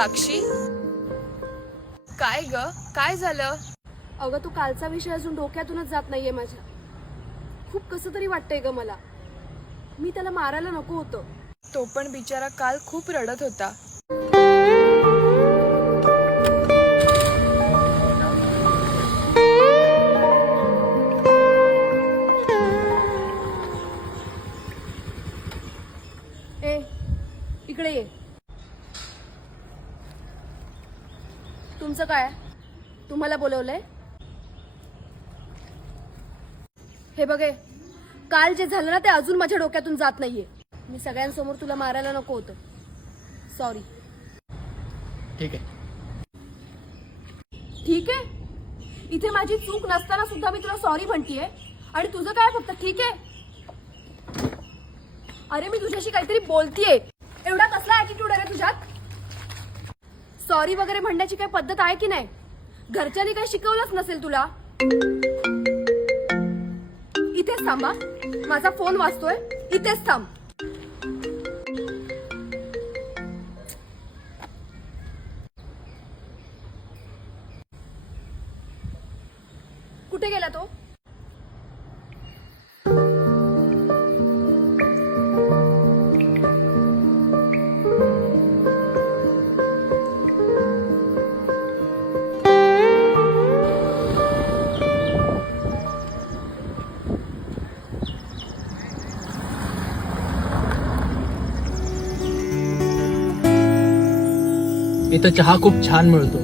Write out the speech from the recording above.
साक्षी, काय ग, काय झालं? अगं तो कालचा विषय अजून डोक्यातूनच जात नाहीये माझ्या. खूप कसं तरी वाटतंय ग मला. मी त्याला मारायला नको होतं. तो पण बिचारा काल खूप रडत होता. ए, इकडे ये. तुमचं काय? तुम्हाला बोलवलंय? हे बघे, काल जे झालं ना ते अजून माझ्या डोक्यातून जात नाहीये. मी सगळ्यांसमोर तुला मारायला नको होतं. सॉरी. ठीक आहे. ठीक आहे? इथे माझी चूक नसताना सुद्धा मी तुला सॉरी म्हणतीये आणि तुझं काय फक्त ठीक आहे? अरे मी तुझ्याशी काहीतरी बोलतीये. एवढा कसला ऍटिट्यूड आहे तुझ्यात? सॉरी वगैरे म्हणण्याची काही पद्धत आहे की नाही? घरच्यांनी काही शिकवलंच नसेल तुला. इथेच थांबा, माझा फोन वाजतोय. इथेच थांब. कुठे गेला तो? इथं चहा खूप छान मिळतो.